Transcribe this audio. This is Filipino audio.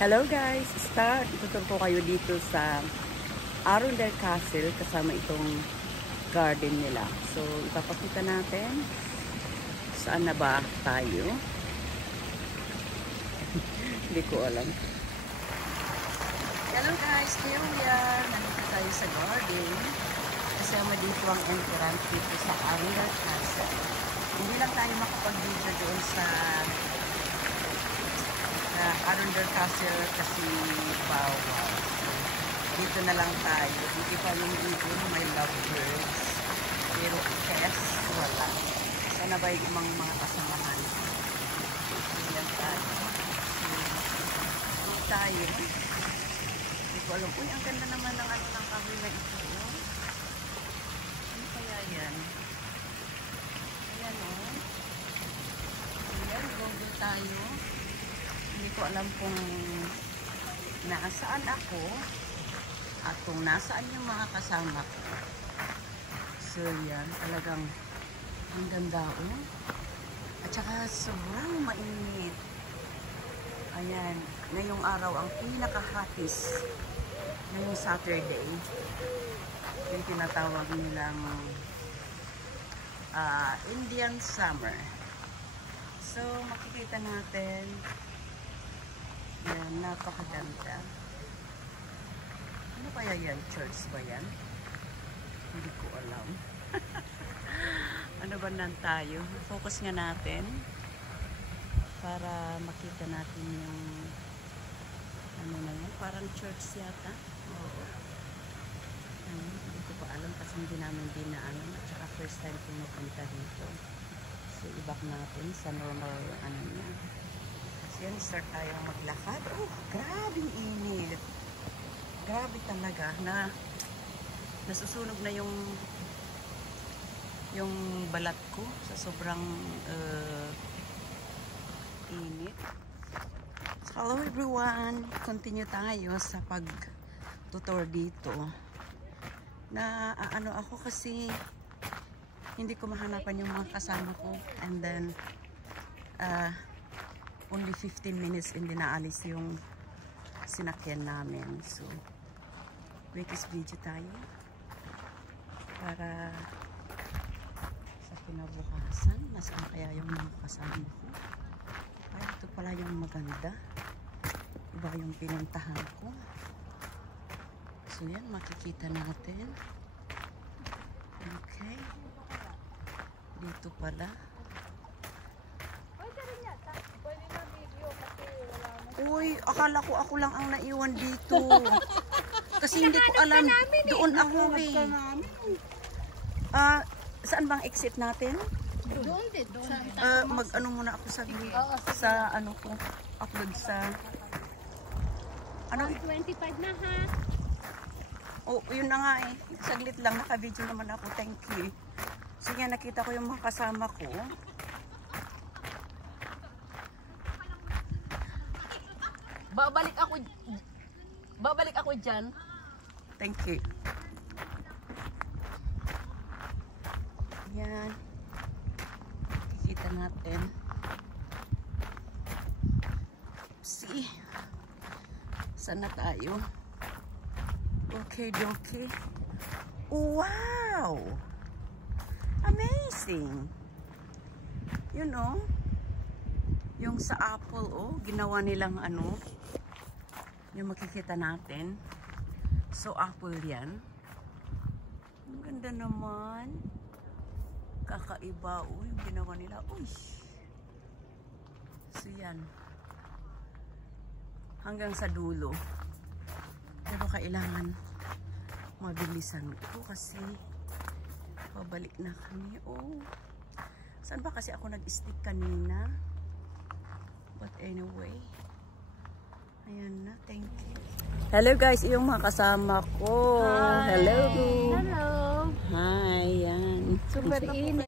Hello guys! Tuturo ko kayo dito sa Arundel Castle kasama itong garden nila. So, ipapakita natin saan na ba tayo. Hindi ko alam. Hello guys! Ngayon yan. Nandito tayo sa garden. Kasama dito ang entrance dito sa Arundel Castle. Hindi lang tayo makapag-video doon sa Arundel Castle kasi bawal. Dito na lang tayo. Dito pa yung ibon, may lovebirds. Pero pets, wala. Sana ba yung mga kasamahan? Yan tayo. Dito tayo. Hindi ko alam. Uy, ang ganda naman ng ano ng kahoy na ito. Ano kaya yan? Ayan o. Ayan, go tayo. Hindi ko alam kung nasaan ako at kung nasaan yung mga kasama ko. So yan, talagang ang ganda oh. At saka sobrang mainit. Ayan, ngayong araw ang pinaka-hottest ngayong Saturday. Yung tinatawag nilang Indian Summer. So makikita natin. Yan, napakaganda. Ano kaya yan? Church ba yan? Hindi ko alam. Ano ba nan tayo? Focus nga natin para makita natin yung ano na yan. Parang church yata. Oo. Hindi ko pa alam kasi hindi namin dinaanan. At saka first time ko mapunta dito. So, ibak natin sa normal ano niya. Yan, start tayong maglakad. Oh, grabe init. Grabe talaga na nasusunog na yung balat ko sa sobrang init. So, hello everyone. Continue tayo sa pag-tutor dito. Na ano ako kasi hindi ko mahanapan yung mga kasama ko. And then only 15 minutes hindi naalis yung sinakyan namin. So, latest video tayo para sa kinabukasan. Nasaan kaya yung mga kasama ko? Ay, ito pala yung maganda. Iba yung pinuntahan ko. So, yan. Makikita natin. Okay. Dito pala. Uy, akala ko ako lang ang naiwan dito. Kasi hindi ko alam. Doon ako eh. Saan bang exit natin? Doon din. Mag-ano muna ako sa ano ko. Upload sa... Ano? 25 na ha. Oh, yun na nga eh. Saglit lang. Naka-video naman ako. Thank you. Sige, nakita ko yung mga kasama ko. Babalik ako dyan. Thank you. Yan. Kikita natin. See. Saan na tayo? Okay, okay. Wow! Amazing! You know? Yung sa Apple, oh, ginawa nilang ano, yung makikita natin. So, Apple yan. Ang ganda naman. Kakaiba, oh, yung ginawa nila. Uy! So, yan. Hanggang sa dulo. Pero kailangan mabilisan ko kasi pabalik na kami. Oh, saan ba kasi ako nag-stick kanina? But anyway, ayan na, thank you. Hello guys, yung mga kasama ko. Hi. Hello. Hello. Hi, yan. Super init.